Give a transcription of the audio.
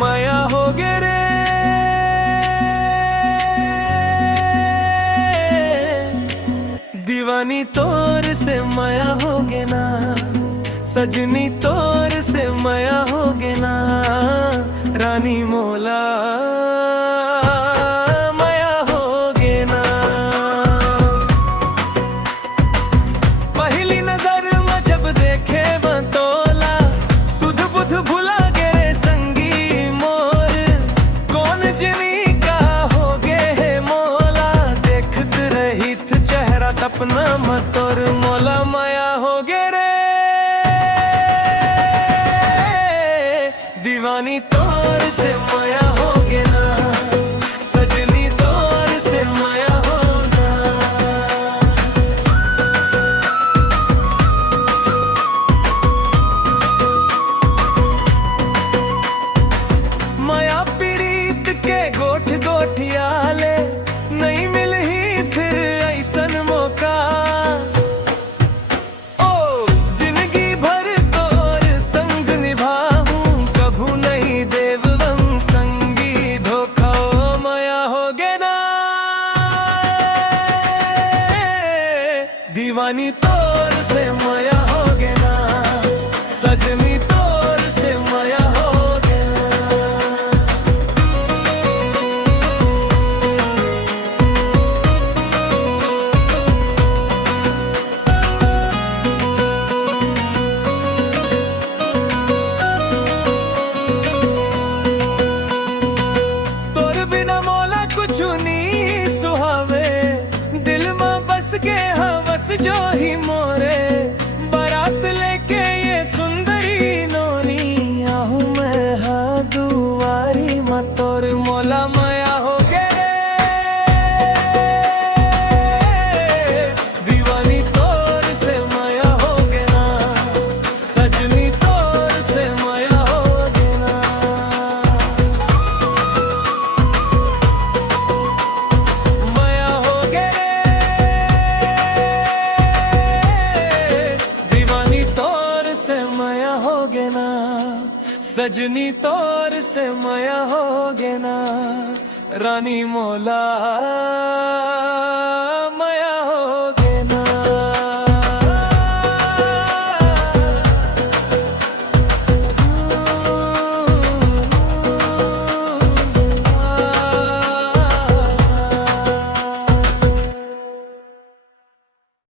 माया हो गे रे दीवानी तोर से माया हो गे ना, सजनी तोर से माया हो गे ना, रानी मोला माया हो गे ना। पहली नजर में जब देखे बतोला, सुध बुध भुला गे रे संगी मोर, कौन जिनी का हो गे है मोला, देखत रही थ चेहरा सपना मत तोर, मोला माया हो गे रे दीवानी तोर से माया हो गे ना, सजनी तोर से माया हो ना। माया पीरीत के गोठ गोठियाले, नहीं मिलही फिर ऐसन मौका, दीवानी तोर से माया हो गे ना, सजनी तोर से माया हो गे ना। तोर बिना मोला कुछ नहीं सुहावे, दिल में बस के हवस जो ही मोरे, बारात लेके ये सुंदरी नोनी, आहू मैं हाँ दुआरी मत तोर, मोला माया हो गे दीवानी तोर से माया हो गे ना, सजनी तोर से माया हो गे ना। माया हो गे माया हो गे ना, सजनी तोर से माया हो गे ना, रानी मोला